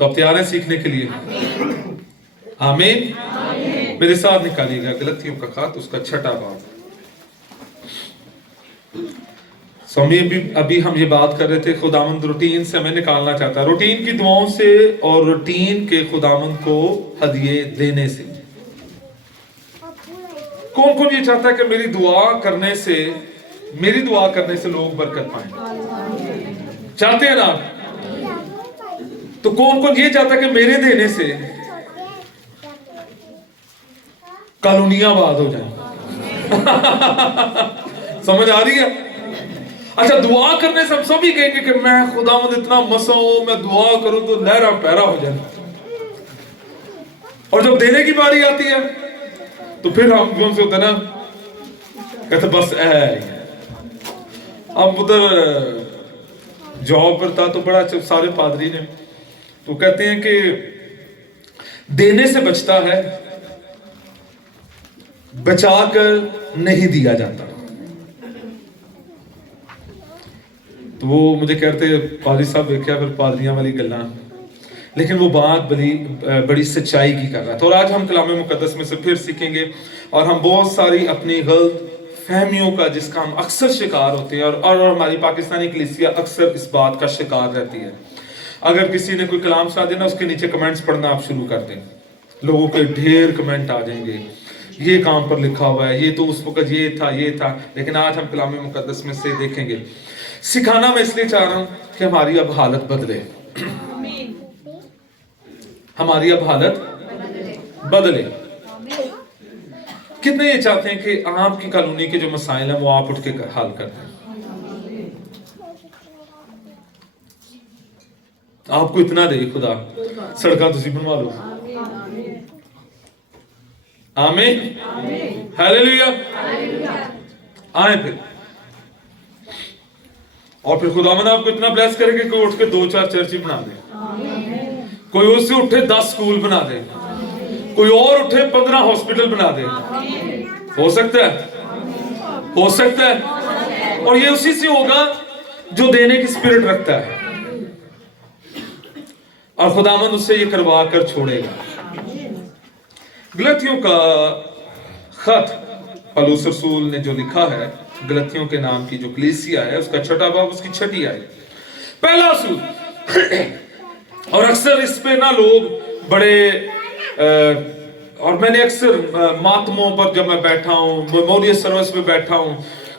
तो आप तैयार हैं सीखने के लिए? आमीन। मेरे साथ निकालिएगा गलतियों का खात, उसका 6वां बाब। अभी हम ये बात कर रहे थे, खुदावंद रूटीन से हमें निकालना चाहता है, रूटीन की दुआओं से और रूटीन के खुदावंद को हदिये देने से। कौन कौन ये चाहता है कि मेरी दुआ करने से लोग बरकत पाएं? चाहते हैं ना? तो कौन कौन ये चाहता है कि मेरे देने से कॉलोनियां आबाद हो जाए? समझ आ रही है? अच्छा, दुआ करने से हम सभी कहेंगे कि मैं खुदावंद इतना मसा हूं, मैं दुआ करूं तो लहरा पैरा हो जाए, और जब देने की बारी आती है तो फिर हम कौन से होते ना, कहते बस अब उधर जॉब पर था तो बड़ा अच्छा, सारे पादरी ने तो कहते हैं कि देने से बचता है, बचाकर नहीं दिया जाता। तो वो मुझे कहते पादरी साहब देखा फिर पादरियां वाली गल्ला, लेकिन वो बात बड़ी सच्चाई की कर रहा था। और आज हम कलाम मुकद्दस में से फिर सीखेंगे, और हम बहुत सारी अपनी गलत फहमियों का जिसका हम अक्सर शिकार होते हैं, और हमारी पाकिस्तानी कलीसिया अक्सर इस बात का शिकार रहती है। अगर किसी ने कोई कलाम सुना देना, उसके नीचे कमेंट्स पढ़ना आप शुरू कर दें, लोगों के ढेर कमेंट आ जाएंगे, ये काम पर लिखा हुआ है, ये तो उस वक्त ये था। लेकिन आज हम कलाम मुकद्दस में से देखेंगे। सिखाना मैं इसलिए चाह रहा हूं कि हमारी अब हालत बदले, हमारी अब हालत बदले। कितने ये चाहते हैं कि आपकी कॉलोनी के जो मसाइल हैं वो आप उठ के हल कर दें? आपको इतना दे खुदा, सड़का तुसी बनवा लो। आमीन, हालेलुया। आए फिर, और फिर खुदावंद आपको इतना ब्लेस करेगा कि उठ के 2-4 चर्च बना दे, कोई उससे उठे 10 स्कूल बना दे, कोई और उठे 15 हॉस्पिटल बना दे। हो सकता है, हो सकता है। और ये उसी से होगा जो देने की स्पिरिट रखता है, और खुदावंद उससे ये करवा कर छोड़ेगा। गलतियों का खत पौलुस रसूल ने जो लिखा है, गलतियों के नाम की जो कलीसिया है, उसका 6वां बाब, उसकी 6ठी आयत, पहला असूल। और अक्सर इस पे ना लोग बड़े और मैंने अक्सर मातमों पर जब मैं बैठा हूं, मेमोरियल सर्विस में बैठा हूं,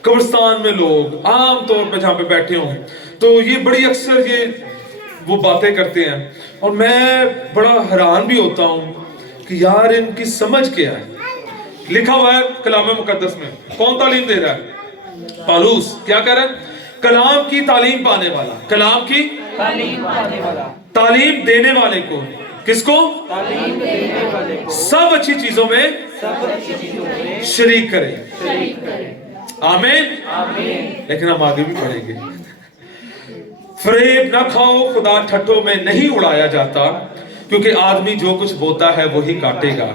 कब्रिस्तान में लोग आम तौर पे जहां पे बैठे हों, तो ये बड़ी अक्सर ये वो बातें करते हैं, और मैं बड़ा हैरान भी होता हूं कि यार इनकी समझ क्या है। लिखा हुआ है कलाम मुकद्दस में, कौन तालीम दे रहा है? पौलुस क्या कह रहा है? कलाम की तालीम पाने वाला, कलाम की तालीम पाने वाला, तालीम देने वाले को, किसको? तालीम देने वाले को सब अच्छी चीजों में शरीक करे। आमीन, आमीन। लेकिन हम आगे भी पढ़ेंगे। फरेब न खाओ, खुदा ठट्ठों में नहीं उड़ाया जाता, क्योंकि आदमी जो कुछ बोता है वही काटेगा।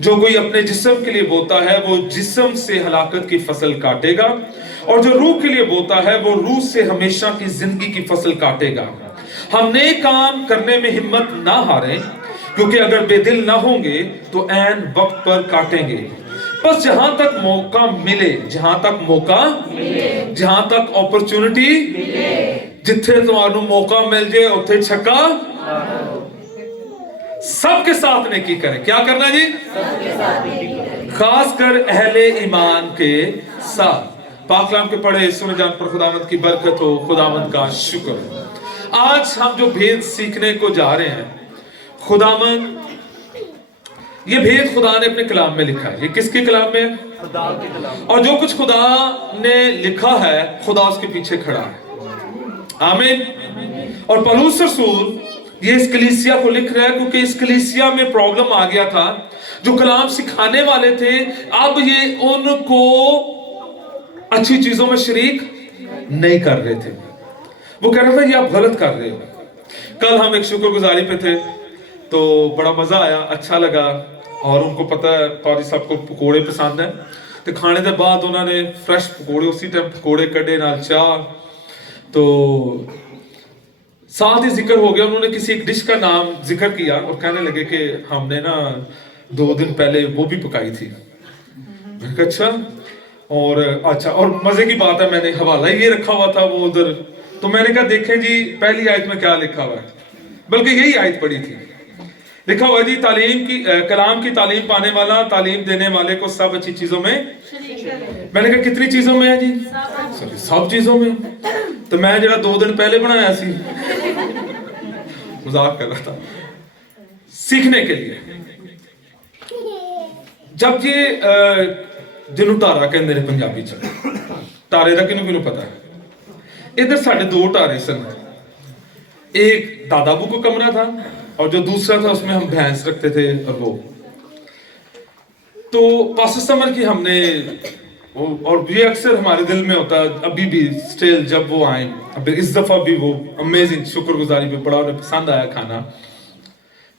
जो कोई अपने जिस्म के लिए बोता है वो जिस्म से हलाकत की फसल काटेगा, और जो रूह के लिए बोता है वो रूह से हमेशा की जिंदगी की फसल काटेगा। हम नेक काम करने में हिम्मत ना हारें, क्योंकि अगर बेदिल ना होंगे तो ऐन वक्त पर काटेंगे। बस जहां तक मौका मिले, जहां तक मौका मिले, जहां तक अपॉर्चुनिटी मिले, जिथे तुहानू मौका मिल जाए उत्थे छक्का सबके साथ नेकी करें। क्या करना जी? सबके साथ नेकी करें, खासकर अहले ईमान के साथ। पाक कलाम के पढ़े सुने जान पर खुदावंद की बरकत हो, खुदावंद का शुक्र हो। आज हम जो भेद सीखने को जा रहे हैं, खुदावंद ये भेद खुदा ने अपने कलाम में लिखा है। ये किसके कलाम में है? खुदा के कलाम। और जो कुछ खुदा ने लिखा है, खुदा उसके पीछे खड़ा है। आमीन। और पौलुस रसूल ये इस कलीसिया को लिख रहा है, क्योंकि इस कलीसिया में प्रॉब्लम आ गया था। जो कलाम सिखाने वाले थे, अब ये उनको अच्छी चीजों में शरीक नहीं कर रहे थे। वो कह रहा था ये आप गलत कर रहे हो। कल हम एक शुक्रगुजारी पे थे तो बड़ा मजा आया, अच्छा लगा, और उनको पता है पारी साहब को पकौड़े पसंद है, तो खाने के बाद उन्होंने फ्रेश पकौड़े उसी टाइम पकौड़े कढ़े नाल चाह। तो साथ ही जिक्र हो गया, उन्होंने किसी एक डिश का नाम जिक्र किया और कहने लगे कि हमने ना 2 दिन पहले वो भी पकाई थी। मैंने कहा अच्छा, और मजे की बात है, मैंने हवाला ये रखा हुआ था वो उधर, तो मैंने कहा देखें जी पहली आयत में क्या लिखा हुआ है, बल्कि यही आयत पढ़ी थी, लिखा हुआ जी तालीम की कलाम की तालीम पाने वाला तालीम देने वाले को सब अच्छी चीजों में। मैंने कहा कितनी चीजों में है जी? सब चीजों में। तो मैं जरा 2 दिन पहले बनाया सी, मजाक कर रहा था, सीखने के लिए। जब ये जिन्हों तारा कहते हैं पंजाबी च, तारे का किनू पता है? इधर साढ़े 2 तारे सन, एक दादाबू को कमरा था और जो दूसरा था उसमें हम भैंस रखते थे। और वो तो पास समर की हमने और ये अक्सर हमारे दिल में होता है अभी भी स्टिल, जब वो आए अब इस दफा भी वो अमेजिंग शुक्रगुजारी पे बड़ा उन्हें पसंद आया खाना,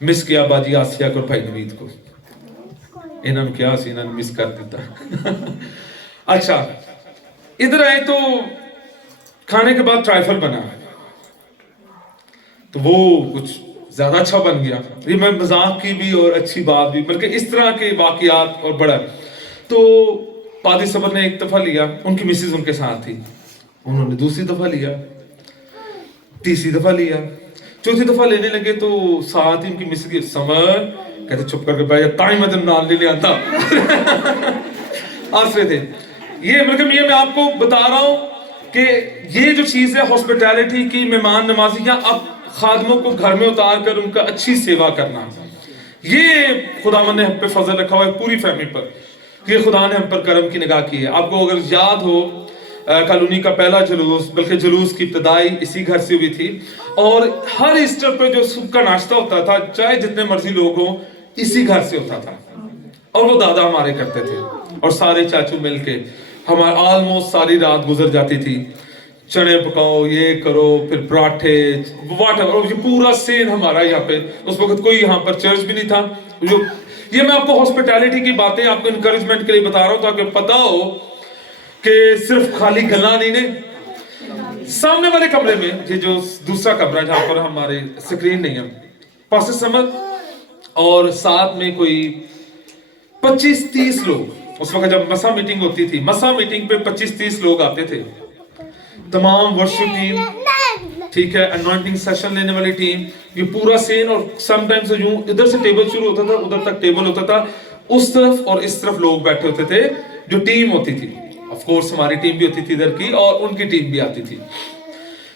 मिस किया बाजी आसिया को और भाई नवीद को, इन्होंने क्या सी इन्होंने मिस कर दिता। अच्छा इधर आए तो खाने के बाद ट्राइफल बना, तो वो कुछ ज्यादा अच्छा बन गया। ये मैं मजाक की भी और अच्छी बात भी, बल्कि इस तरह के वाकयात और बड़ा। तो पादी सबर ने एक दफा लिया, उनकी मिसेज उनके साथ थी, उन्होंने दूसरी दफा लिया, तीसरी दफा लिया, चौथी दफा लेने लगे तो साथ ही उनकी मिसेज की समर कहते चुप करके बैठ जा, ताई मैं तेरे नाल नहीं ले आता। आसरे थे ये, मतलब ये मैं आपको बता रहा हूं कि ये जो चीज है हॉस्पिटैलिटी की, मेहमान नवाजी, या अब खादमों को घर में उतार कर उनका अच्छी सेवा करना, ये खुदावन ने हम पे फजल रखा हुआ है पूरी फैमिली पर, ये खुदा ने हम पर करम की निगाह की है। आपको अगर याद हो कॉलोनी का पहला जुलूस, बल्कि जुलूस की इब्तदाई इसी घर से हुई थी, और हर ईस्टर पे जो सुबह का नाश्ता होता था, चाहे जितने मर्जी लोग हो, इसी घर से होता था। और वो दादा हमारे करते थे और सारे चाचू मिलके, हमारे ऑलमोस्ट सारी रात गुजर जाती थी, चने पकाओ, ये करो, फिर पराठे, और ये पूरा सीन हमारा यहाँ पे। उस वक्त कोई यहाँ पर चर्च भी नहीं था। जो ये मैं आपको हॉस्पिटैलिटी की बातें आपको इनकरेजमेंट के लिए बता रहा हूँ, ताकि पता हो कि सिर्फ खाली गला नहीं ने। सामने वाले कमरे में, ये जो दूसरा कमरा जहाँ पर हमारे स्क्रीन नहीं है, पास समझ, और साथ में कोई 25-30 लोग, उस वक्त जब मसा मीटिंग होती थी, मसा मीटिंग पे 25-30 लोग आते थे, तमाम वर्शिप टीम, ठीक है, अनॉइंटिंग सेशन लेने वाली टीम, ये पूरा सीन। और समटाइम्स यूं इधर से टेबल शुरू होता था, उधर तक टेबल होता था, उस तरफ और इस तरफ लोग बैठे होते थे, जो टीम होती थी। ऑफ कोर्स हमारी टीम भी होती थी इधर की, और उनकी टीम भी आती थी।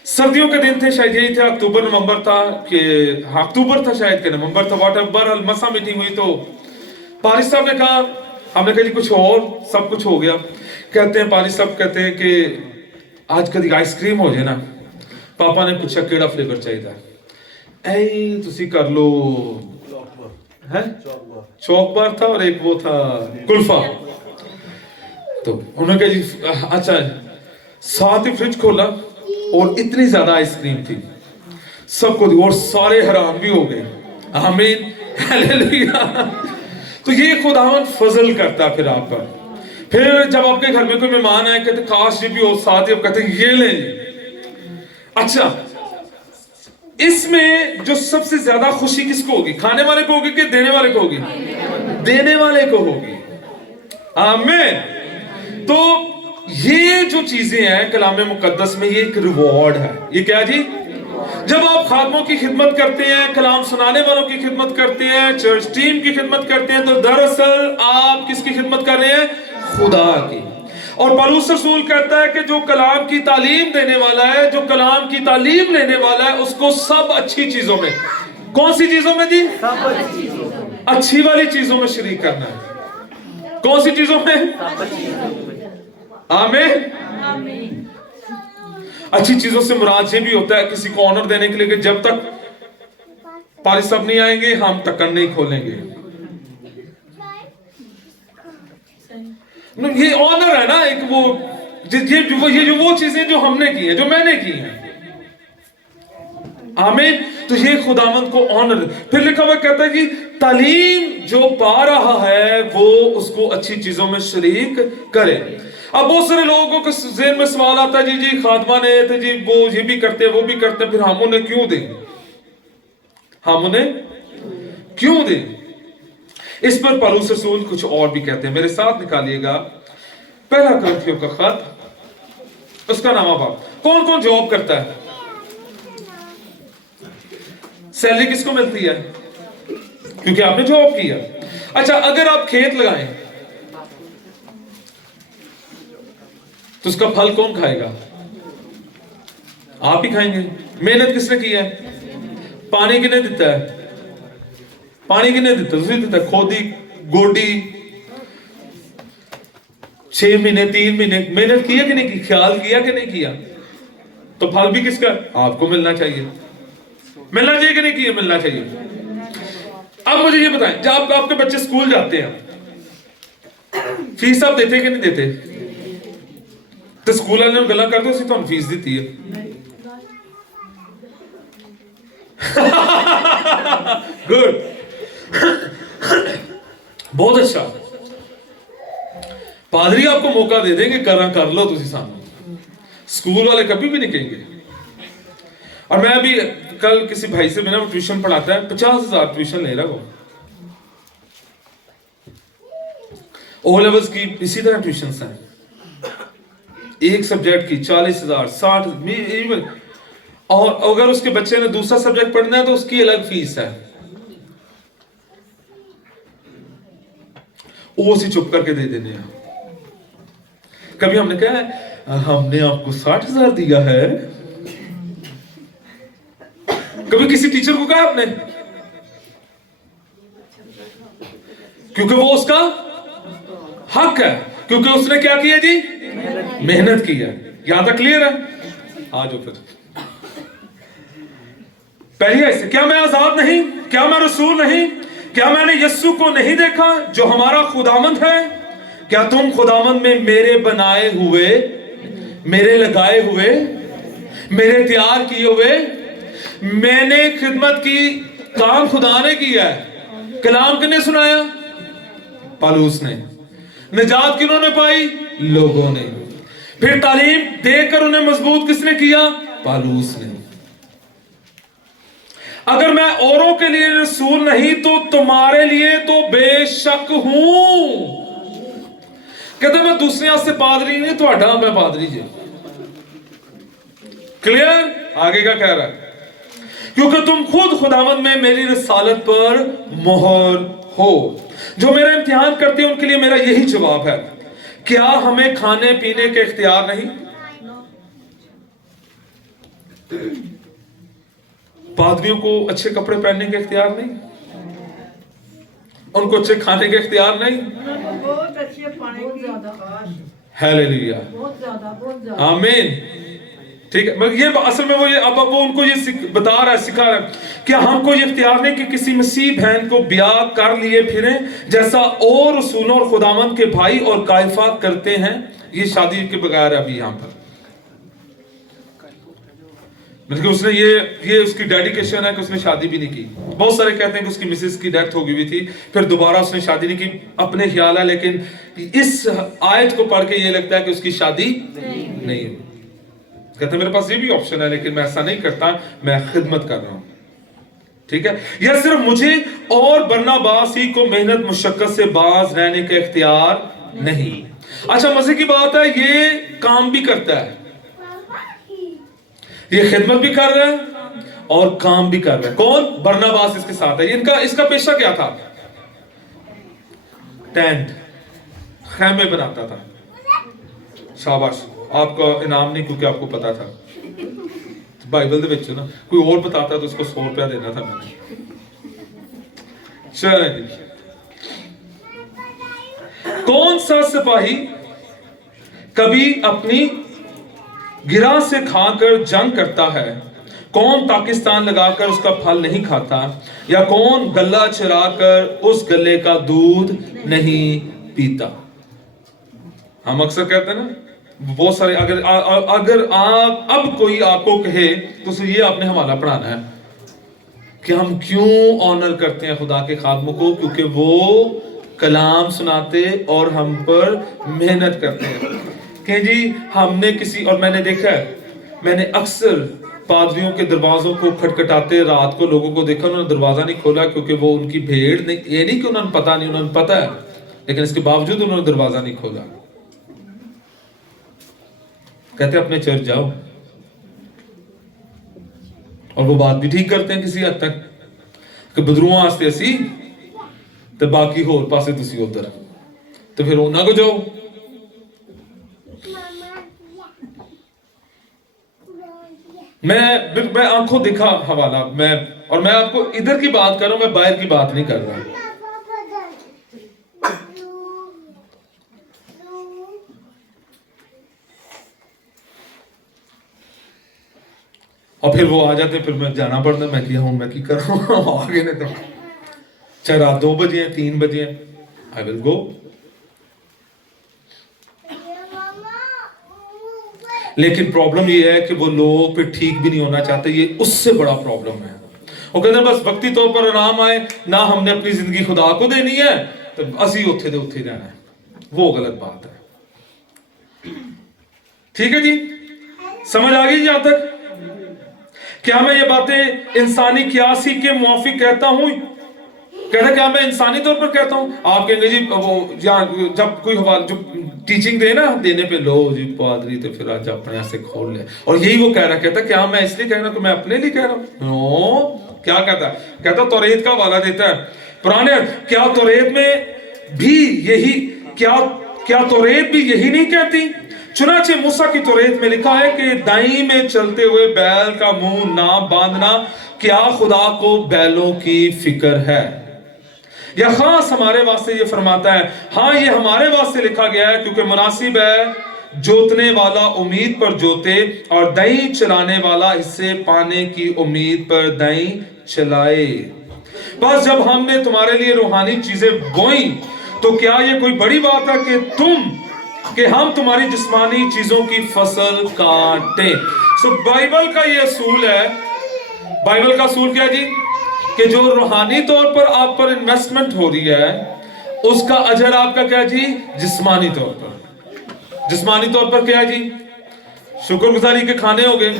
सर्दियों के दिन थे, शायद यही था, अक्टूबर नवंबर था कि, हाँ अक्टूबर था शायद कि नवंबर था, व्हाटएवर। मसा मीटिंग हुई तो पारिस साहब ने कहा, हमने कहा जी कुछ और, सब कुछ हो गया। कहते हैं पारिस साहब कहते हैं कि आज कभी आइसक्रीम हो जाए ना। पापा ने पूछा केड़ा फ्लेवर चाहिए, ऐ तुसी कर लो, है चौक बार था और एक वो था कुल्फा। तो उन्होंने कहा जी अच्छा, साथ ही फ्रिज खोला और इतनी ज्यादा आइसक्रीम थी, सबको दी और सारे हैरान भी हो गए। आमीन, हालेलुया। तो ये खुदावन फजल करता फिर आप पर। फिर जब आपके घर में कोई मेहमान आए, कहते काश ये भी हो साथ ही, अब कहते ये ले। अच्छा, इसमें जो सबसे ज्यादा खुशी किसको होगी? खाने वाले को होगी कि देने वाले को होगी? देने वाले को होगी। आमीन। तो ये जो चीजें हैं कलाम मुकद्दस में, ये एक रिवॉर्ड है। ये क्या जी? जब आप खादमों की खिदमत करते हैं, कलाम सुनाने वालों की खिदमत करते हैं, चर्च टीम की खिदमत करते हैं, तो दरअसल आप किसकी खिदमत कर रहे हैं? खुदा की। और पौलुस रसूल कहता है कि जो कलाम की तालीम देने वाला है, जो कलाम की तालीम लेने वाला है, उसको सब अच्छी चीजों में, कौन सी चीजों में जी? अच्छी वाली चीजों में शरीक करना है। कौन सी चीजों में? आमीन। अच्छी चीजों से मुराद ये भी होता है किसी को ऑनर देने के लिए कि जब तक पारिस साहब नहीं आएंगे हम ढक्कन नहीं खोलेंगे। ये ऑनर है ना, एक वो चीजें जो हमने की है, जो मैंने की है। आमीन। तो ये खुदावंद को ऑनर। फिर लिखा हुआ कहता है कि तालीम जो पा रहा है वो उसको अच्छी चीजों में शरीक करे। अब बहुत सारे लोगों के ज़हन में सवाल आता है, जी खादमा ने थे जी, वो ये भी करते हैं वो भी करते हैं, फिर हम उन्हें क्यों दें, हम उन्हें क्यों दें? इस पर पौलुस रसूल कुछ और भी कहते हैं। मेरे साथ निकालिएगा पहला कुरिन्थियों का खत, उसका नामा बाब। कौन कौन जॉब करता है? सैलरी किसको मिलती है? क्योंकि आपने जॉब किया। अच्छा, अगर आप खेत लगाएं तो उसका फल कौन खाएगा? आप ही खाएंगे। मेहनत किसने की है? पानी किसने देता है? पानी किसने देता है? खोदी गोडी 6 महीने 3 महीने मेहनत किया कि नहीं की, ख्याल किया कि नहीं किया, तो फल भी किसका? आपको मिलना चाहिए। मिलना चाहिए कि नहीं किया? मिलना चाहिए। अब मुझे ये बताएं, जब आपके बच्चे स्कूल जाते हैं, फीस आप देते कि नहीं देते? तो स्कूल वाले गला कर दो, तो फीस देती है। गुड, बहुत अच्छा। पादरी आपको मौका दे देंगे, कर लो तुझे सामने। स्कूल वाले कभी भी नहीं कहेंगे। और मैं अभी कल किसी भाई से मिला, वो ट्यूशन पढ़ाता है, 50,000 ट्यूशन ले रहा वो। ओ लेवल्स की इसी तरह ट्यूशन हैं, एक सब्जेक्ट की 40,000 60। और अगर उसके बच्चे ने दूसरा सब्जेक्ट पढ़ना है तो उसकी अलग फीस है। वो उसे चुप करके दे देने हैं। कभी हमने कहा है हमने आपको 60,000 दिया है? कभी किसी टीचर को कहा आपने? क्योंकि वो उसका हक है, क्योंकि उसने क्या किया जी? मेहनत की है। यहां तक क्लियर है? आ जाओ फिर पहली ऐसे, क्या मैं आजाद नहीं? क्या मैं रसूल नहीं? क्या मैंने यस्सु को नहीं देखा जो हमारा खुदावंद है? क्या तुम खुदावंद में मेरे बनाए हुए, मेरे लगाए हुए, मेरे तैयार किए हुए, मैंने खिदमत की, काम खुदा ने किया है। कलाम किसने सुनाया? पौलुस ने। निजात किन्होंने पाई? लोगों ने। फिर तालीम देकर उन्हें मजबूत किसने किया? पौलुस ने। अगर मैं औरों के लिए रसूल नहीं तो तुम्हारे लिए तो बेशक हूं। कहते मैं दूसरे से पादरी नहीं, तो मैं पादरी जी। क्लियर? आगे का कह रहा है, क्योंकि तुम खुद खुदावंद में मेरी रिसालत पर मोहर हो। जो मेरा इम्तिहान करते हैं उनके लिए मेरा यही जवाब है, क्या हमें खाने पीने के इख्तियार नहीं? पादरियों को अच्छे कपड़े पहनने के इख्तियार नहीं? उनको अच्छे खाने के इख्तियार नहीं? बहुत अच्छे पानी हालेलुया, आमीन। ठीक है, मगर ये असल में वो ये अब वो उनको ये बता रहा है, सिखा रहा है कि हमको ये इख्तियार नहीं कि किसी मसीह बहन को ब्याह कर लिए फिरें, जैसा और रसूलों और खुदावंद के भाई और कायफा करते हैं। ये शादी के बगैर अभी यहाँ पर मतलब उसने ये उसकी डेडिकेशन है कि उसने शादी भी नहीं की। बहुत सारे कहते हैं कि उसकी मिसेस की डेथ हो गई हुई थी, फिर दोबारा उसने शादी नहीं की, अपने ख्याल है। लेकिन इस आयत को पढ़ के ये लगता है कि उसकी शादी नहीं हुई। कहते मेरे पास ये भी ऑप्शन है, लेकिन मैं ऐसा नहीं करता, मैं खिदमत कर रहा हूं। ठीक है, यह सिर्फ मुझे और बरनबास ही को मेहनत मुशक्कत से बाज रहने का इख्तियार नहीं। अच्छा, मजे की बात है, ये काम भी करता है, ये खिदमत भी कर रहा है और काम भी कर रहा है। कौन? बरनबास इसके साथ है। इसका पेशा क्या था? टेंट, खैमे बनाता था। शाबाश, आपका इनाम नहीं, क्योंकि आपको पता था। बाइबल दे विच ना कोई और बताता तो उसको 100 रुपया देना था मैंने। चलें जी, कौन सा सिपाही कभी अपनी गिरा से खाकर जंग करता है? कौन पाकिस्तान लगाकर उसका फल नहीं खाता? या कौन गल्ला चराकर उस गल्ले का दूध नहीं पीता? हम अक्सर कहते हैं ना, बहुत सारे अगर आप अब कोई आपको कहे तो ये आपने हवाला पढ़ाना है कि हम क्यों ऑनर करते हैं खुदा के खादमों को, क्योंकि वो कलाम सुनाते और हम पर मेहनत करते हैं कि जी हमने किसी, और मैंने देखा है, मैंने अक्सर पादरियों के दरवाजों को खटखटाते रात को लोगों को देखा, उन्होंने दरवाजा नहीं खोला क्योंकि वो उनकी भेड़ नहीं, ये नहीं कि उन्होंने पता नहीं, उन्होंने पता है, लेकिन इसके बावजूद उन्होंने दरवाजा नहीं खोला। कहते अपने चर्च जाओ, और वो बात भी ठीक करते हैं किसी हद तक कि बदरूआ वास्ते असी ते बाकी होर पासे तुसी उधर, तो फिर उन्हां को जाओ। मैं आंखों दिखा हवाला, मैं आपको इधर की बात कर रहा हूं, मैं बाहर की बात नहीं कर रहा। और फिर वो आ जाते, फिर मैं जाना पड़ता, मैं किया हूं, मैं की कर रहा हूं, आगे नहीं तो चाहे रात 2 बजे हैं 3 बजे हैं, आई विल गो। लेकिन प्रॉब्लम ये है कि वो लोग फिर ठीक भी नहीं होना चाहते, ये उससे बड़ा प्रॉब्लम है। वो कहते हैं बस वक्ती तौर पर आराम आए ना, हमने अपनी जिंदगी खुदा को देनी है तो असी उत्थे दे उत्थे रहना है, वो गलत बात है। ठीक है जी, समझ आ गई यहां तक? क्या मैं ये बातें इंसानी कियासी के मुआफिक कहता हूं? कहता क्या मैं इंसानी तौर पर कहता हूं? आप कहेंगे जी वो जब कोई हवाला जो टीचिंग दे ना देने पे, लो जी पादरी तो फिर आज अपने यहाँ से खोल ले, और यही वो कह रहा, कहता क्या मैं इसलिए कह रहा हूं कि मैं अपने लिए कह रहा हूं? नो, क्या कहता तौरेत का हवाला देता है पुराने, क्या तौरेत में भी यही, क्या तौरेत भी यही नहीं कहती? चुनाचे मूसा की तौरेत में लिखा है कि दाई में चलते हुए बैल का मुंह ना बांधना, क्या खुदा को बैलों की फिक्र है? या खास हमारे वास्ते ये फरमाता है, हाँ ये हमारे वास्ते लिखा गया है क्योंकि मुनासिब है जोतने वाला उम्मीद पर जोते और दही चलाने वाला हिस्से पाने की उम्मीद पर दही चलाए। बस जब हमने तुम्हारे लिए रूहानी चीजें बोई तो क्या ये कोई बड़ी बात है कि हम तुम्हारी जिस्मानी चीजों की फसल काटें? सो बाइबल का ये असूल है। बाइबल का असूल क्या है जी? कि जो रूहानी तौर पर आप पर इन्वेस्टमेंट हो रही है उसका अजर आपका क्या जी? जिस्मानी तौर पर। जिस्मानी तौर पर क्या है जी? शुक्रगुजारी के खाने हो गए,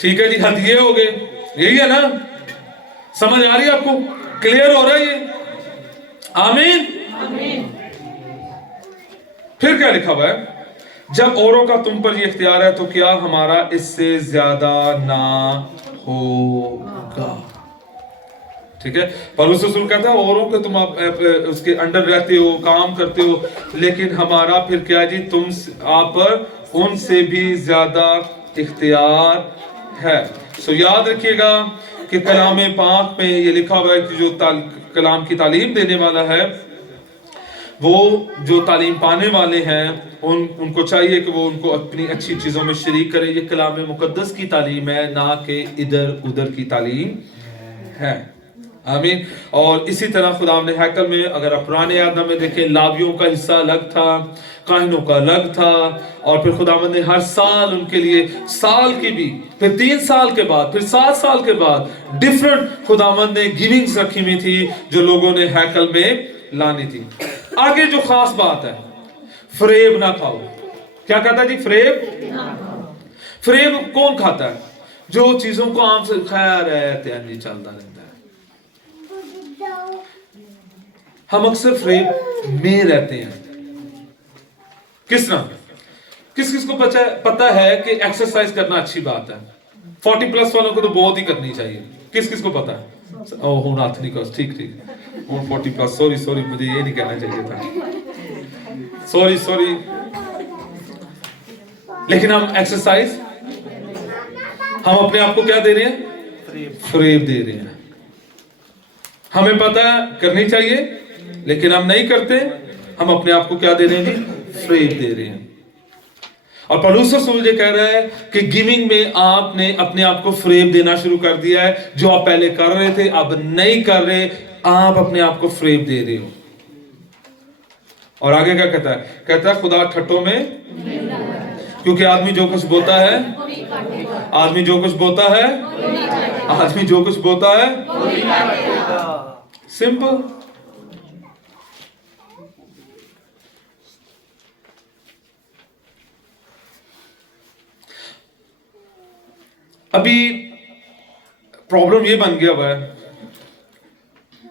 ठीक है जी, हदिये हो गए, यही है ना? समझ आ रही है आपको? क्लियर हो रहा है ये? आमीन। फिर क्या लिखा हुआ है? जब औरों का तुम पर ये इख्तियार है तो क्या हमारा इससे ज्यादा ना होगा? ठीक है, पौलुस रसूल कहता है औरों के तुम आप उसके अंडर रहते हो, काम करते हो, लेकिन हमारा फिर क्या जी? तुम आप पर उनसे भी ज्यादा इख्तियार है। सो याद रखिएगा कि कलाम पाक में ये लिखा हुआ है कि जो कलाम की तालीम देने वाला है, वो जो तालीम पाने वाले हैं उनको चाहिए कि वो उनको अपनी अच्छी चीज़ों में शरीक करें। ये कलाम मुकद्दस की तालीम है, ना कि इधर उधर की तालीम है। आमीन। और इसी तरह खुदा ने हैकल में, अगर आप पुराने आदम में देखें, लावियों का हिस्सा अलग था, काहिनों का अलग था, और फिर खुदावंद ने हर साल उनके लिए, साल की भी, फिर 3 साल के बाद, फिर 7 साल के बाद डिफरेंट खुदावंद ने गिविंग्स रखी हुई थी जो लोगों ने हैकल में लानी थी। आगे जो खास बात है, फरेब ना खाओ। क्या कहता है जी? फरेब। फरेब कौन खाता है? जो चीजों को आम से खाया रहता है, चलता रहता है। हम अक्सर फरेब में रहते हैं। किस तरह? किस को पता है कि एक्सरसाइज करना अच्छी बात है? 40+ वालों को तो बहुत ही करनी चाहिए। किस को पता है? ओह हाथ नहीं कर, ठीक 40+, सॉरी मुझे ये नहीं कहना चाहिए था, सॉरी। लेकिन हम एक्सरसाइज, हम अपने आप को क्या दे रहे हैं? फरेब दे रहे हैं। हमें पता है करनी चाहिए लेकिन हम नहीं करते। हम अपने आप को क्या दे रहे हैं जी? फरेब दे रहे हैं। और पौलुस रसूल ये कह रहा है कि गिविंग में आपने अपने आप को फरेब देना शुरू कर दिया है। जो आप पहले कर रहे थे अब नहीं कर रहे, आप अपने आप को फरेब दे रहे हो। और आगे क्या कहता है? कहता है खुदा ठट्टों में, क्योंकि आदमी जो कुछ बोता है, आदमी जो कुछ बोता है, आदमी जो कुछ बोता है, सिंपल। ابھی پرابلم یہ بن گیا ہوا ہے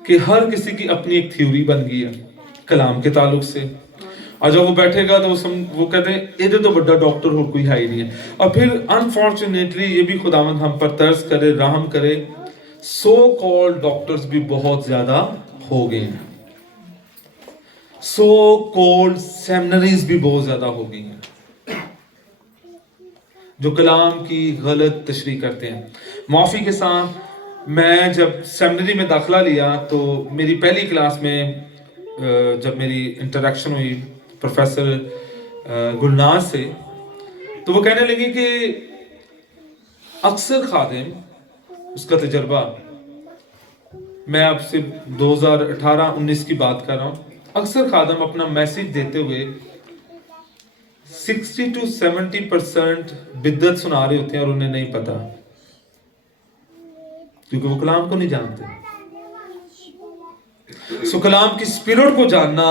کہ ہر کسی کی اپنی ایک تھیوری بن گئی ہے کلام کے تعلق سے، اور جب وہ بیٹھے گا تو وہ کہتے ہیں ادھر تو بڑا ڈاکٹر اور کوئی ہے ہی نہیں ہے. اور پھر انفارچونیٹلی یہ بھی خداوند ہم پر ترس کرے، رحم کرے، سو کالڈ ڈاکٹرز بھی بہت زیادہ ہو گئے ہیں، سو کالڈ سیمنریز بھی بہت زیادہ ہو گئی ہیں جو کلام کی غلط تشریح کرتے ہیں. معافی کے ساتھ میں جب سیمنری میں داخلہ لیا تو میری پہلی کلاس میں جب میری انٹریکشن ہوئی پروفیسر گلناز سے، تو وہ کہنے لگے کہ اکثر خادم، اس کا تجربہ، میں اب سے 2018-19 کی بات کر رہا ہوں، اکثر خادم اپنا میسج دیتے ہوئے 60 to 70% بدعت سنا رہے ہوتے ہیں اور انہیں نہیں پتا، کیونکہ وہ کلام کو نہیں جانتے. سو کلام کی اسپرٹ کو جاننا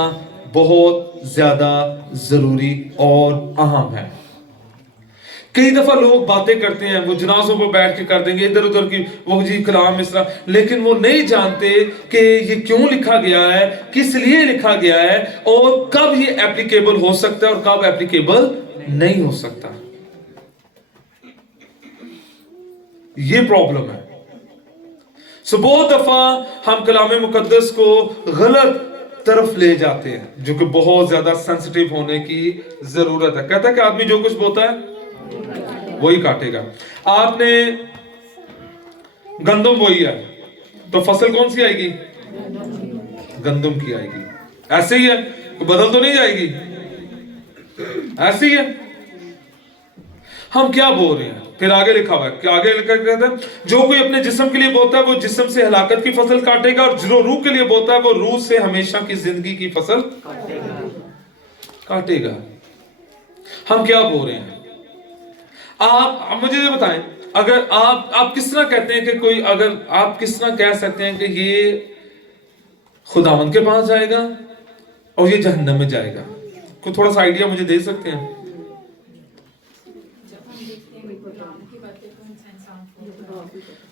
بہت زیادہ ضروری اور اہم ہے. کئی دفعہ لوگ باتیں کرتے ہیں، وہ جنازوں پر بیٹھ کے کر دیں گے ادھر ادھر کی، وہ جی کلام اس طرح، لیکن وہ نہیں جانتے کہ یہ کیوں لکھا گیا ہے، کس لیے لکھا گیا ہے، اور کب یہ ایپلیکیبل ہو سکتا ہے اور کب ایپلیکیبل نہیں ہو سکتا. یہ پرابلم ہے. سو بہت دفعہ ہم کلام مقدس کو غلط طرف لے جاتے ہیں، جو کہ بہت زیادہ سینسٹیو ہونے کی ضرورت ہے. کہتا ہے کہ آدمی جو کچھ بوتا ہے وہی کاٹے گا. آپ نے گندم بوئی ہے تو فصل کون سی آئے گی؟ گندم کی آئے گی. ایسے ہی ہے، بدل تو نہیں جائے گی، ایسے ہی ہے. ہم کیا بول رہے ہیں؟ پھر آگے لکھا ہوا ہے کہ آگے لکھا کہتا ہے جو کوئی اپنے جسم کے لیے بوتا ہے وہ جسم سے ہلاکت کی فصل کاٹے گا، اور جو روح کے لیے بوتا ہے وہ روح سے ہمیشہ کی زندگی کی فصل کاٹے گا. ہم کیا بول رہے ہیں؟ آپ مجھے یہ بتائیں، اگر آپ کس طرح کہتے ہیں کہ کوئی، اگر آپ کس طرح کہہ سکتے ہیں کہ یہ خداوند کے پاس جائے گا اور یہ جہنم میں جائے گا؟ کوئی تھوڑا سا آئیڈیا مجھے دے سکتے ہیں؟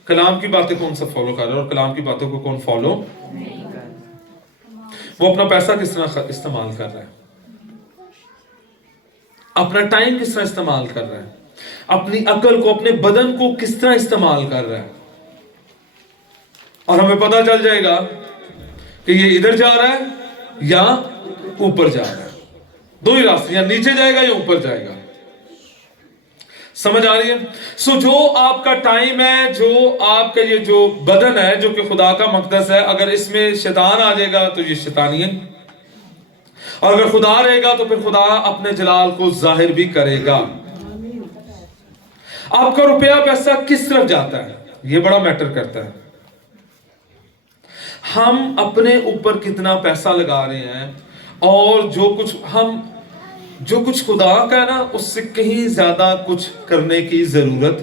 کلام کی باتیں کون سا فالو کر رہا ہے اور کلام کی باتوں کو کون فالو نہیں کر رہا؟ وہ اپنا پیسہ کس طرح استعمال کر رہا ہے، اپنا ٹائم کس طرح استعمال کر رہا ہے، اپنی عقل کو، اپنے بدن کو کس طرح استعمال کر رہا ہے. اور ہمیں پتہ چل جائے گا کہ یہ ادھر جا رہا ہے یا اوپر جا رہا ہے. دو ہی راستے، یا نیچے جائے گا یا اوپر جائے گا. سمجھ آ رہی ہے؟ سو جو آپ کا ٹائم ہے، جو آپ کا یہ جو بدن ہے جو کہ خدا کا مقدس ہے، اگر اس میں شیطان آ جائے گا تو یہ شیطانی ہے، اور اگر خدا رہے گا تو پھر خدا اپنے جلال کو ظاہر بھی کرے گا. آپ کا روپیہ پیسہ کس طرف جاتا ہے یہ بڑا میٹر کرتا ہے. ہم اپنے اوپر کتنا پیسہ لگا رہے ہیں، اور جو کچھ خدا کا ہے نا، اس سے کہیں زیادہ کچھ کرنے کی ضرورت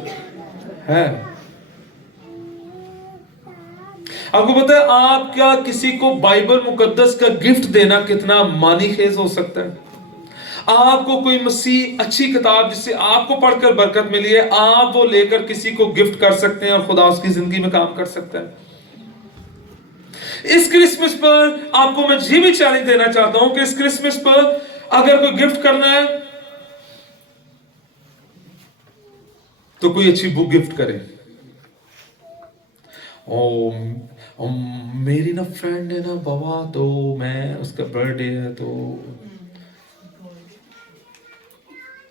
ہے. آپ کو پتا ہے آپ کیا کسی کو بائبل مقدس کا گفٹ دینا کتنا معنی خیز ہو سکتا ہے؟ آپ کو کوئی مسیح اچھی کتاب جس سے آپ کو پڑھ کر برکت ملی ہے، آپ وہ لے کر کسی کو گفٹ کر سکتے ہیں اور خدا اس کی زندگی میں کام کر سکتا ہے. اس کرسمس پر آپ کو میں یہ بھی چیلنج دینا چاہتا ہوں کہ اس کرسمس پر اگر کوئی گفٹ کرنا ہے تو کوئی اچھی بک گفٹ کرے. میری نا فرینڈ ہے نا بابا، تو میں اس کا برتھ ڈے ہے تو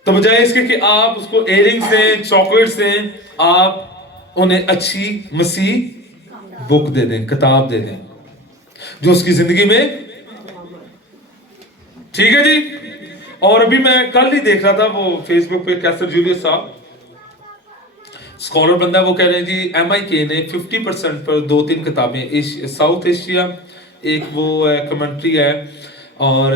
بجائے اس کے کہ آپ اس کو ایئرنگز دیں، چاکلیٹس دیں، آپ انہیں اچھی مسیح بک دے دیں، کتاب دے دیں جو اس کی زندگی میں. ٹھیک ہے جی. اور ابھی میں کل ہی دیکھ رہا تھا وہ فیس بک پہ کیسر جولیس صاحب اسکالر بندہ، وہ کہہ رہے ہیں جی MIK نے 50% پر 2-3 کتابیں، ساؤتھ ایشیا ایک وہ کمنٹری ہے اور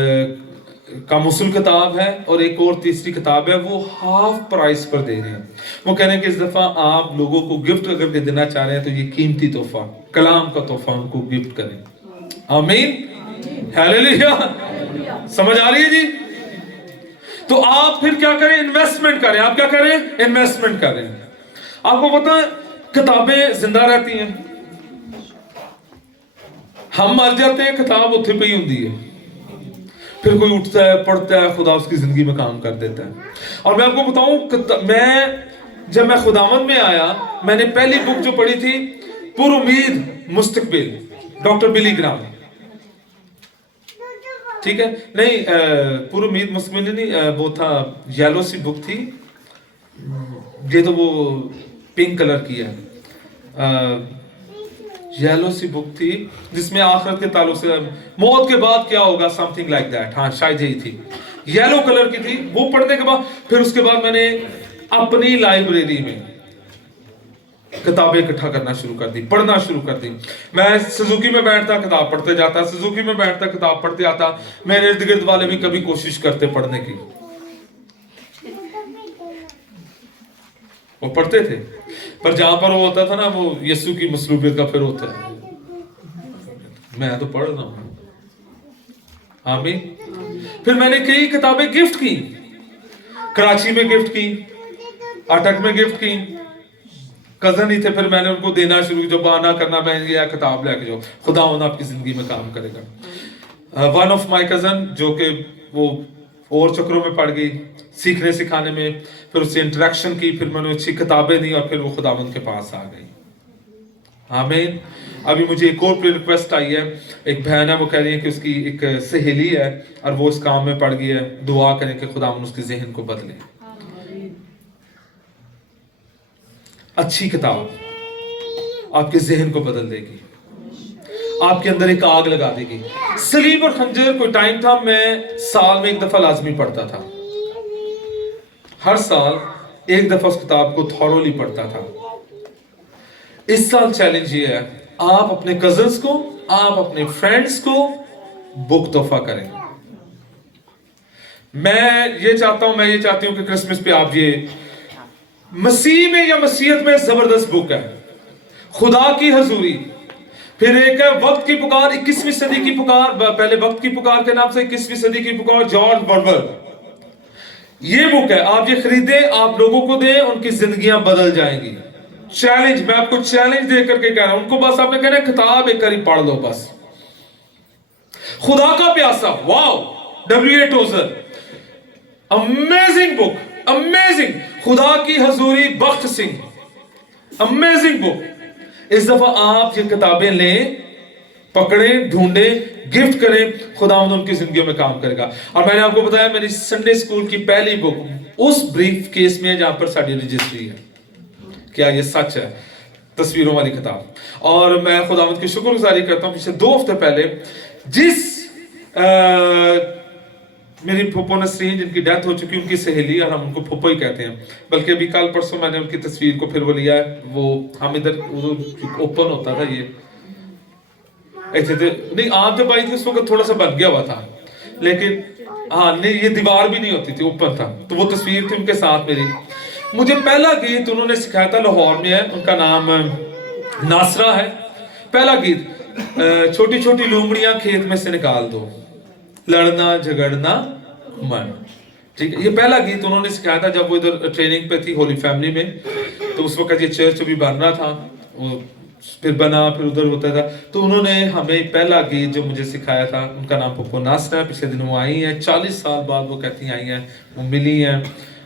کاموسل کتاب ہے، اور ایک اور تیسری کتاب ہے، وہ ہاف پرائس پر دے رہے ہیں. وہ کہہ رہے ہیں کہ اس دفعہ آپ لوگوں کو گفٹ اگر دینا چاہ رہے ہیں تو یہ قیمتی تحفہ، کلام کا تحفہ ان کو گفٹ کریں. آمین، ہیلیلویا. سمجھ آ رہی ہے جی؟ تو آپ پھر کیا کریں؟ انویسٹمنٹ کریں. آپ کیا کریں؟ انویسٹمنٹ کریں. आपको पता है किताबें जिंदा रहती हैं, हम मर जाते हैं, किताब उत्थे पे ही होती है, फिर कोई उठता है, पढ़ता है, खुदा उसकी जिंदगी में काम कर देता है। और मैं आपको बताऊं, जब मैं खुदावंद में आया, मैंने पहली बुक जो पढ़ी थी पुरुमीद मुस्तकबिल, डॉक्टर बिली ग्राम, ठीक है, नहीं पुरुमीद मुस्तकबिल नहीं, वो था येलो सी बुक थी, ये तो वो पिंक कलर की है, येलो सी बुक थी जिसमें आखिरत के ताल्लुक से, मौत के बाद क्या होगा, समथिंग लाइक दैट, हाँ शायद यही थी, येलो कलर की थी। वो पढ़ने के बाद फिर उसके बाद मैंने अपनी लाइब्रेरी में किताबें इकट्ठा करना शुरू कर दी, पढ़ना शुरू कर दी। मैं सुजुकी में बैठता, किताब पढ़ते जाता, सुजुकी में बैठता, किताब पढ़ते आता। मेरे इर्द गिर्द वाले भी कभी कोशिश करते पढ़ने की, वो पढ़ते थे, पर जहां पर वो होता था ना, वो यीशु की मसलूबियत का फिर होता है, मैं तो पढ़ रहा हूं, आमीन। फिर मैंने कई किताबें गिफ्ट की, कराची में गिफ्ट की, अटक में गिफ्ट की, कजन ही थे, फिर मैंने उनको देना शुरू, जब आना करना, मैं ये किताब लेके जाओ, खुदा आपकी जिंदगी में काम करेगा। वन ऑफ माय कजन जो कि वो और चक्रों में पड़ गई, सीखने सिखाने में, फिर उससे इंटरेक्शन की, फिर मैंने अच्छी किताबें दी, और फिर वो खुदावंद के पास आ गई, आमीन। अभी मुझे एक और रिक्वेस्ट आई है, एक बहन है, वो कह रही है कि उसकी एक सहेली है और वो इस काम में पड़ गई है, दुआ करें कि खुदावंद उसके ज़हन को बदले। अच्छी किताब आपके ज़हन को बदल देगी, आपके अंदर एक आग लगा देगी। सलीब और खंजर, कोई टाइम था मैं साल में एक दफा लाजमी पढ़ता था, हर साल एक दफा उस किताब को थॉरोली पढ़ता था। इस साल चैलेंज ये है, आप अपने कजन्स को, आप अपने फ्रेंड्स को बुक तोहफा करें। मैं ये चाहती हूं कि क्रिसमस पे आप ये, मसीह में या मसीहत में जबरदस्त बुक है, खुदा की हजूरी, फिर एक है वक्त की पुकार, 21वीं सदी की पुकार, पहले वक्त की पुकार के नाम से 21वीं सदी की पुकार, जॉर्ज वर्बर, ये बुक है। आप ये खरीदें, आप लोगों को दें, उनकी जिंदगियां बदल जाएंगी। चैलेंज, मैं आपको चैलेंज दे करके कह रहा हूं, उनको बस आपने कहना किताब एक बारी पढ़ लो बस। खुदा का प्यासा, wow, W.A. Trouser, amazing book, amazing. खुदा की हजूरी, बख्त सिंह, अमेजिंग बुक। इस दफा आप ये किताबें लें, पकड़ें, ढूंढें, गिफ्ट करें, खुदा उनकी जिंदगी में काम करेगा। और मैंने आपको बताया, मेरी संडे स्कूल की पहली बुक उस ब्रीफ केस में जहां पर साड़ी रजिस्ट्री है। क्या ये सच है? तस्वीरों वाली किताब। और मैं खुदावंद की शुक्रगुजारी करता हूं, पिछले 2 हफ्ते पहले जिस मेरी फुप्पो नसरीन, जिनकी डेथ हो चुकी, उनकी सहेली, और हम उनको फुप्पो ही कहते हैं, बल्कि अभी कल परसों मैंने उनकी तस्वीर को फिर वो लिया है, वो हम इधर ओपन होता था ये ऐसे थे, नहीं आप जब आई थी उस वक्त थोड़ा सा बन गया हुआ था, लेकिन हाँ नहीं, ये दीवार भी नहीं होती थी, ऊपर था, तो वो तस्वीर थी उनके साथ मेरी। मुझे पहला गीत उन्होंने सिखाया था, लाहौर में है, उनका नाम नासरा है। पहला गीत, छोटी छोटी लोमड़ियां खेत में से निकाल दो, लड़ना झगड़ना मन, ठीक है। ये पहला गीत उन्होंने सिखाया था जब वो इधर ट्रेनिंग पे थी होली फैमिली में, तो उस वक्त ये चर्च भी बन रहा था, वो फिर बना, फिर उधर होता था, तो उन्होंने हमें पहला गीत जो मुझे सिखाया था, उनका नाम पप्पो नासरा है। पिछले दिन वो आई हैं, 40 साल बाद वो कहती आई हैं, वो मिली हैं,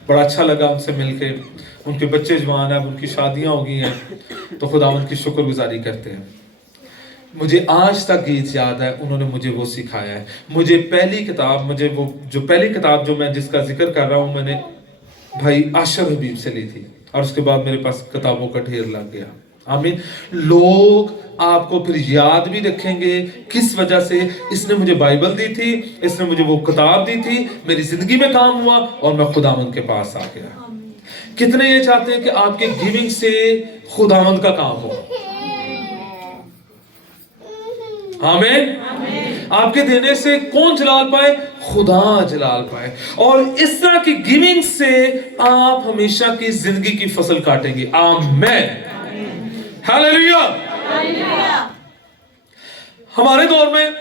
बड़ा अच्छा लगा उनसे मिलके। उनके बच्चे जवान हैं, उनकी शादियां हो गई हैं, तो खुदावंद की शुक्रगुजारी करते हैं। मुझे आज तक गीत याद है, उन्होंने मुझे वो सिखाया है। मुझे पहली किताब, मुझे वो जो पहली किताब जो मैं जिसका जिक्र कर रहा हूँ, मैंने भाई आशर हबीब से ली थी, और उसके बाद मेरे पास किताबों का ढेर लग गया। आमीन। लोग आपको फिर याद भी रखेंगे, किस वजह से इसने मुझे बाइबल दी थी, इसने मुझे वो किताब दी थी, मेरी जिंदगी में काम हुआ और मैं खुदावंद के पास आ गया। कितने ये चाहते हैं कि आपके गिविंग से खुदावंद का काम हो? आमीन। आपके देने से कौन जलाल पाए? खुदा जलाल पाए। और इस तरह की गिविंग से आप हमेशा की जिंदगी की फसल काटेंगे। आमीन। हालेलुया। हमारे दौर में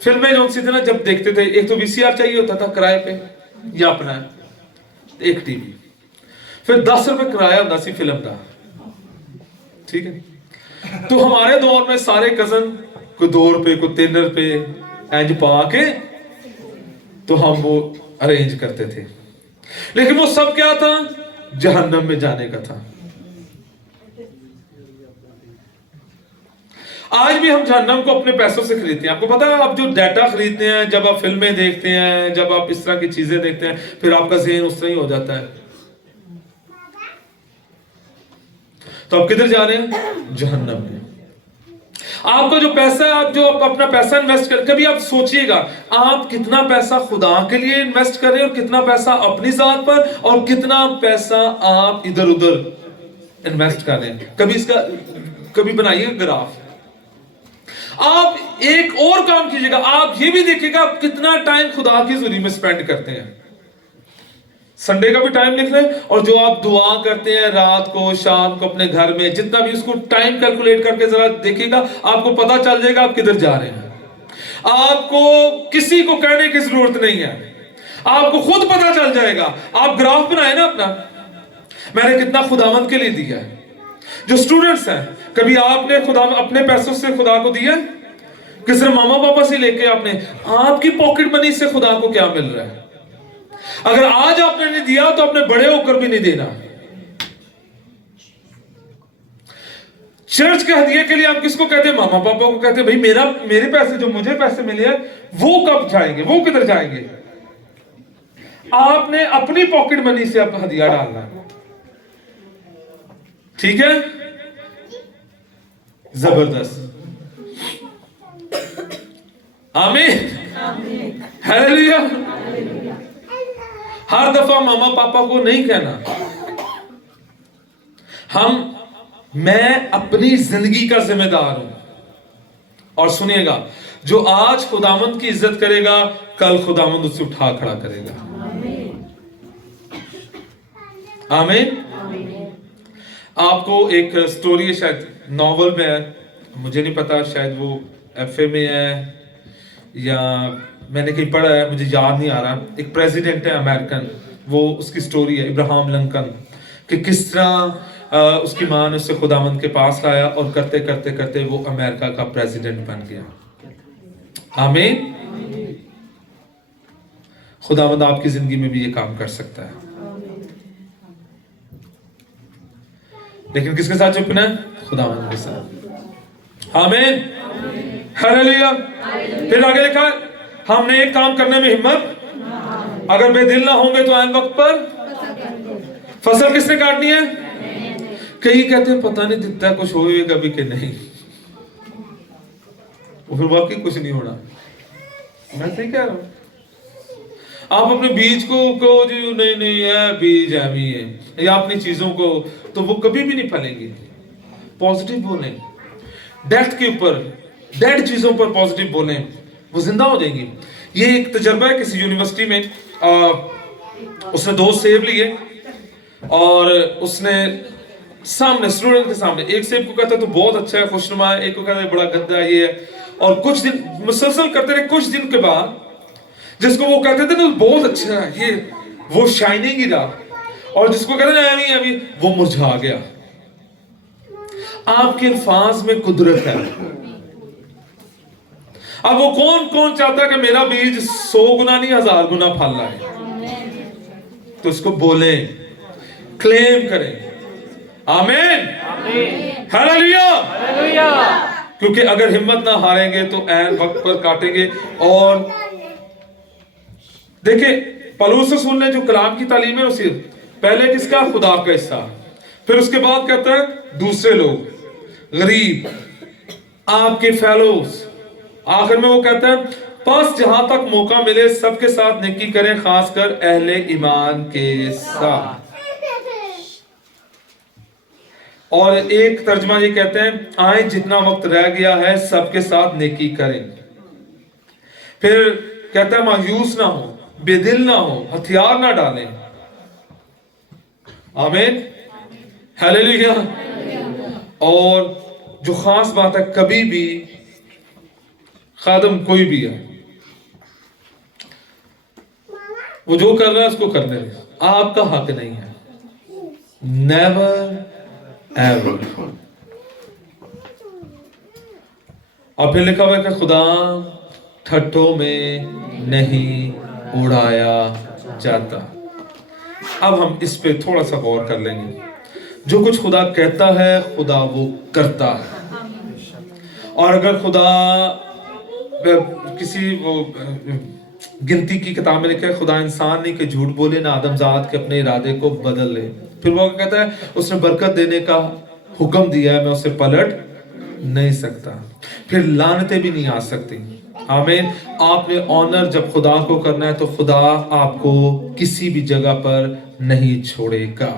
फिल्में जो सी थी ना, जब देखते थे, एक तो वीसीआर चाहिए होता था किराए पे या अपना, एक टीवी, फिर 10 रुपए किराया होता सी फिल्म का, ठीक है। तो हमारे दौर में सारे कजन कोई 2 रुपए कोई 3 रुपए इंज पा के तो हम वो अरेंज करते थे, लेकिन वो सब क्या था? जहन्नम में जाने का था। आज भी हम जहन्नम को अपने पैसों से खरीदते हैं। आपको पता है, आप जो डाटा खरीदते हैं, जब आप फिल्में देखते हैं, जब आप इस तरह की चीजें देखते हैं, फिर आपका ज़हन उस तरह ही हो जाता है। तो आप किधर जा रहे हैं? जहन्नम में। आपका जो पैसा है, आप जो अपना पैसा इन्वेस्ट कर, कभी आप सोचिएगा आप कितना पैसा खुदा के लिए इन्वेस्ट कर रहे हैं और कितना पैसा अपनी जात पर और कितना पैसा आप इधर उधर इन्वेस्ट कर रहे हैं। कभी इसका कभी बनाइएगा ग्राफ। आप एक और काम कीजिएगा, आप ये भी देखिएगा आप कितना टाइम खुदा की ज़रिए में स्पेंड करते हैं। संडे का भी टाइम लिख लें, और जो आप दुआ करते हैं रात को शाम को अपने घर में, जितना भी उसको टाइम कैलकुलेट करके जरा देखिएगा, आपको पता चल जाएगा आप किधर जा रहे हैं। आपको किसी को कहने की जरूरत नहीं है, आपको खुद पता चल जाएगा। आप ग्राफ बनाए ना अपना, मैंने कितना खुदावंद के लिए दिया है। जो स्टूडेंट्स हैं, कभी आपने खुदा अपने पैसों से खुदा को दिया? कि सिर्फ मामा पापा से लेके आपने? आपकी पॉकेट मनी से खुदा को क्या मिल रहा है? अगर आज आपने नहीं दिया तो आपने बड़े होकर भी नहीं देना। चर्च के हदिये के लिए आप किसको कहते हैं? मामा पापा को कहते हैं। भाई मेरे पैसे, जो मुझे पैसे मिले हैं, वो कब जाएंगे? वो किधर जाएंगे? आपने अपनी पॉकेट मनी से आप हदिया डालना है, ठीक है? जबरदस्त। आमीन, हालेलुया। हर दफा मामा पापा को नहीं कहना। मैं अपनी जिंदगी का जिम्मेदार हूं। और सुनिएगा, जो आज खुदावंद की इज्जत करेगा, कल खुदावंद उससे उठा खड़ा करेगा। आमीन। आपको एक स्टोरी है, शायद नॉवल में है, मुझे नहीं पता, शायद वो एफए में है या मैंने कहीं पढ़ा है, मुझे याद नहीं आ रहा। एक प्रेसिडेंट है अमेरिकन, वो उसकी स्टोरी है, इब्राहिम लिंकन, कि किस तरह उसकी माँ ने उसे खुदावंद के पास लाया और करते करते करते वो अमेरिका का प्रेसिडेंट बन गया। आमीन। खुदावंद आपकी जिंदगी में भी ये काम कर सकता है, लेकिन किसके साथ चुपना है? खुदावंद के साथ। आमीन, हालेलुया। फिर आगे लिखा, हमने एक काम करने में हिम्मत, अगर बेदिल ना होंगे तो ऐन वक्त पर फसल किसने काटनी है? कई कहते हैं पता नहीं दिखता कुछ होएगा कभी कि नहीं, वो फिर वाकई कुछ नहीं होना। मैं सही कह रहा हूं? आप अपने बीज को जो नहीं है बीज है या अपनी चीजों को, तो वो कभी भी नहीं फलेंगे। पॉजिटिव बोलें, डेथ के ऊपर, डेड चीजों पर पॉजिटिव बोलें, वो जिंदा हो जाएंगी। ये एक तजर्बा है किसी यूनिवर्सिटी में, उसने 2 सेब लिए और उसने सामने स्टूडेंट के सामने एक सेब को कहता तो बहुत अच्छा है, खुशनुमा है, एक को कहता है बड़ा गंदा है, ये है। और कुछ दिन मुसलसल करते रहे, कुछ दिन के बाद जिसको वो कहते थे ना बहुत अच्छा है ये, वो शाइनिंग ही रहा, और जिसको कहते हैं अभी वो मुरझा गया। आपके अल्फाज में कुदरत है। अब वो कौन चाहता है कि मेरा बीज 100 गुना नहीं 1000 गुना फल लाए? तो उसको बोले, क्लेम करें। आमीन, हालेलुया। क्योंकि अगर हिम्मत ना हारेंगे तो ऐन वक्त पर काटेंगे। और देखिए, पौलुस रसूल ने जो कलाम की तालीम है, उसे पहले किसका? खुदा का हिस्सा, फिर उसके बाद कहता है दूसरे लोग, गरीब, आपके फेलोज, आखिर में वो कहता है बस जहां तक मौका मिले सबके साथ नेकी करें, खासकर अहले ईमान के साथ। और एक तर्जमा ये कहते हैं, आए जितना वक्त रह गया है सबके साथ नेकी करें। फिर कहता है मायूस ना हो, बेदिल ना हो, हथियार ना डालें। आमीन, हालेलुया। और जो खास बात है, कभी भी खादम कोई भी है, वो जो कर रहा है उसको करने दे, आपका हक नहीं है। Never ever. और फिर लिखा हुआ है कि खुदा ठट्ठों में नहीं उड़ाया जाता। अब हम इस पे थोड़ा सा गौर कर लेंगे। जो कुछ खुदा कहता है खुदा वो करता है। और अगर खुदा किसी वो गिनती की किताब में लिखा है खुदा इंसान नहीं कि झूठ बोले ना आदमजात के अपने इरादे को बदल ले। फिर वो कहता है उसने बरकत देने का हुक्म दिया है, मैं उसे पलट नहीं सकता। फिर लानतें भी नहीं आ सकती। आमीन। आपने ऑनर जब खुदा को करना है तो खुदा आपको किसी भी जगह पर नहीं छोड़ेगा।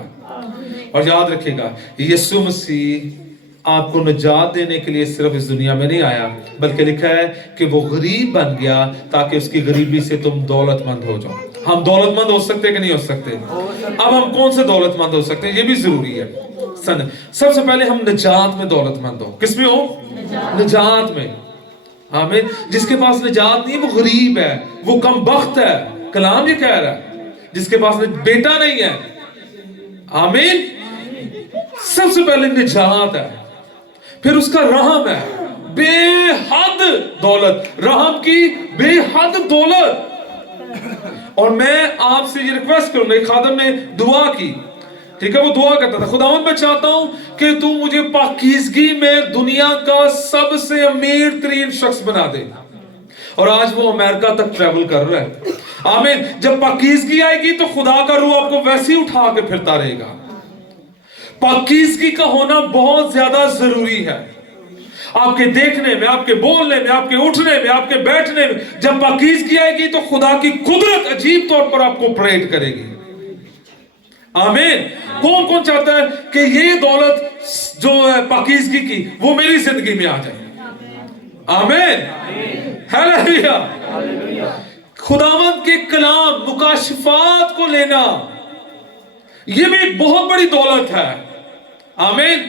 और याद रखिएगा यीशु मसीह आपको निजात देने के लिए सिर्फ इस दुनिया में नहीं आया, बल्कि लिखा है कि वो गरीब बन गया ताकि उसकी गरीबी से तुम दौलतमंद हो जाओ। हम दौलतमंद हो सकते कि नहीं हो सकते? अब हम कौन से दौलतमंद हो सकते हैं ये भी जरूरी है। सबसे पहले हम निजात में दौलतमंद हो। किस में हो? निजात में। आमीन। जिसके पास निजात नहीं है वो गरीब है, वो कम बख्त है। कलाम ये कह रहा है जिसके पास बेटा नहीं है। आमीन। सबसे पहले निजात है, फिर उसका रहम है, बेहद दौलत, रहम की बेहद दौलत। और मैं आपसे ये रिक्वेस्ट करूंगा, एक खादम ने दुआ की, ठीक है, वो दुआ करता था खुदावंद मैं चाहता हूं कि तू मुझे पाकीज़गी में दुनिया का सबसे अमीर तरीन शख्स बना दे। और आज वो अमेरिका तक ट्रैवल कर रहा है। आमीन। जब पाकीज़गी आएगी तो खुदा का रूह आपको वैसे ही उठा के फिरता रहेगा। पाकीज़गी का होना बहुत ज्यादा जरूरी है आपके देखने में, आपके बोलने में, आपके उठने में, आपके बैठने में। जब पाकीज़गी आएगी तो खुदा की कुदरत अजीब तौर पर आपको परेड करेगी। आमीन। कौन कौन चाहता है कि ये दौलत जो है पाकीज़गी की वो मेरी जिंदगी में आ जाए? आमीन। हालेलुया। खुदावंद के कलाम मुकाशिफात को लेना ये भी एक बहुत बड़ी दौलत है। आमीन।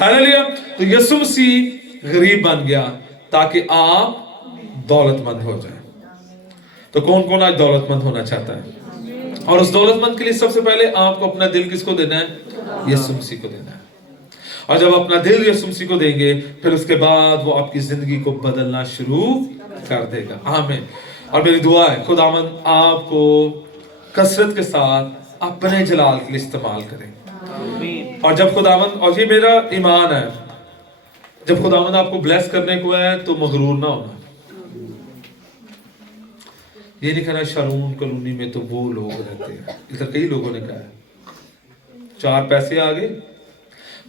हालेलुया। तो यीशु मसीह गरीब बन गया ताकि आप दौलतमंद हो जाए। तो कौन कौन आज दौलतमंद होना चाहता है? और उस दौलतमंद के लिए सबसे पहले आपको अपना दिल किसको देना है? यीशु मसीह को देना है। और जब अपना दिल यीशु मसीह को देंगे फिर उसके बाद वो आपकी जिंदगी को बदलना शुरू कर देगा। आमीन। और मेरी दुआ है खुदावंद आपको कसरत के साथ अपने जलाल के लिए इस्तेमाल करें। और जब खुदावंद, और ये मेरा ईमान है, जब खुदावंद आपको ब्लेस करने को है तो मगरूर ना होना। ये नहीं कहना शारून कॉलोनी में तो वो लोग रहते हैं। इधर कई लोगों ने कहा है 4 पैसे आ गए,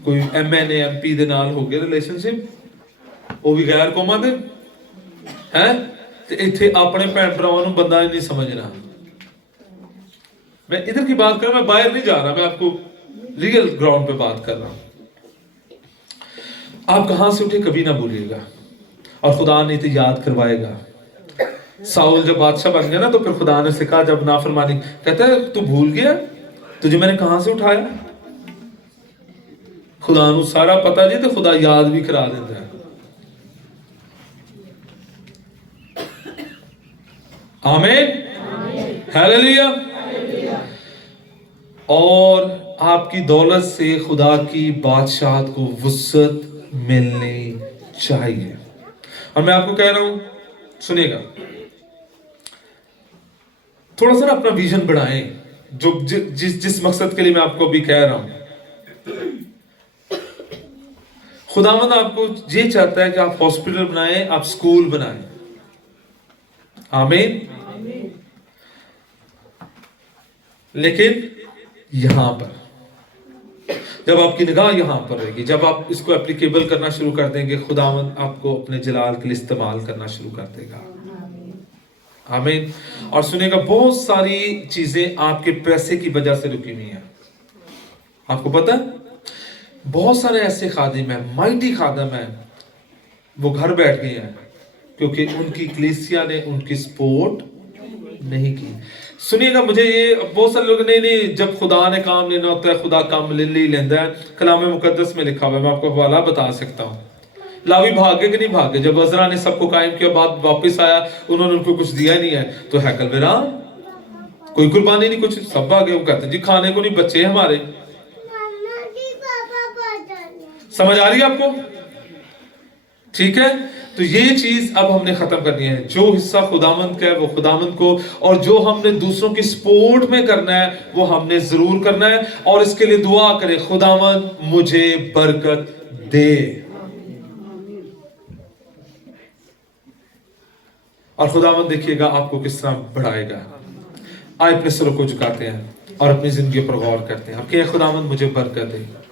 कोई MNA MP दे नाल हो गया रिलेशनशिप, वो भी गैर कौमां दे हैं ते इत्थे अपने भैन भरावां नूं बंदा नहीं समझना। मैं इधर की बात कर रहा, मैं बाहर नहीं जा रहा, मैं आपको रियल ग्राउंड पे बात कर रहा हूं। आप कहां से उठे कभी ना भूलिएगा, और खुदा ने तो याद करवाएगा। साउल जब बादशाह बन गया ना तो फिर खुदा ने उसे कहा, जब नाफरमानी, कहता है तू भूल गया तुझे मैंने कहां से उठाया? खुदा नू सारा पता जी, तो खुदा याद भी करा देता है। आमीन। हालेलुया। और आपकी दौलत से खुदा की बादशाहत को वुसअत मिलनी चाहिए। और मैं आपको कह रहा हूं, सुनिएगा, थोड़ा सा ना अपना विजन बढ़ाएं, जो जिस मकसद के लिए मैं आपको अभी कह रहा हूं। खुदावंद आपको ये चाहता है कि आप हॉस्पिटल बनाएं, आप स्कूल बनाएं। आमीन। लेकिन यहां पर जब आपकी निगाह यहां पर रहेगी, जब आप इसको एप्लीकेबल करना शुरू कर देंगे, खुदावंद आपको अपने जलाल के लिए इस्तेमाल करना शुरू कर देगा। आमीन। और सुनेगा, बहुत सारी चीजें आपके पैसे की वजह से रुकी हुई हैं। आपको पता है बहुत सारे ऐसे खादिम हैं, माइटी खादिम हैं, वो घर बैठ गए हैं क्योंकि उनकी कलीसिया ने उनकी सपोर्ट नहीं की। सुनिएगा, मुझे ये बहुत सारे लोग नहीं, जब खुदा ने काम लेना होता है खुदा काम ले ही लेता है। कलाम मुकद्दस में लिखा हुआ है, मैं आपको हवाला बता सकता हूँ। लावी भागे कि नहीं भागे? जब अज़रा ने सबको कायम किया, बाद वापस आया, उन्होंने उनको कुछ दिया नहीं है तो हैकल वीरान, कोई कुर्बानी नहीं, कुछ सब भागे। वो कहते जी खाने को नहीं, बच्चे हमारे। समझ आ रही है आपको? ठीक है, तो ये चीज अब हमने खत्म करनी है। जो हिस्सा खुदावंद का है वो खुदावंद को, और जो हमने दूसरों की सपोर्ट में करना है वो हमने जरूर करना है, और इसके लिए दुआ करें, खुदावंद मुझे बरकत दे। और खुदावंद देखिएगा आपको किस तरह बढ़ाएगा। आए अपने सरों को झुकाते हैं और अपनी जिंदगी पर गौर करते हैं। अब क्या खुदावंद मुझे बरकत दे।